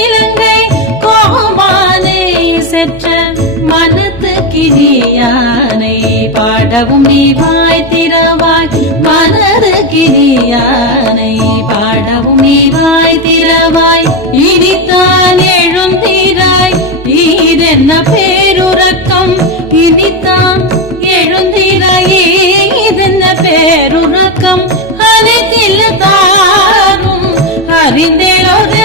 இலங்கை கோமானை செற்ற மனத்து கிரியானை பாடவும் நீ வாய் திறவாய் மனது கிரியானை பாடவும் நீ வாய் திறவாய் இனித்தான் எழுந்திராய் இதென்ன பேருறக்கம் இனித்தான் எழுந்திராய் இதென்ன பேருறக்கம் அனைத்தில் தாரும் அறிந்தேலோரு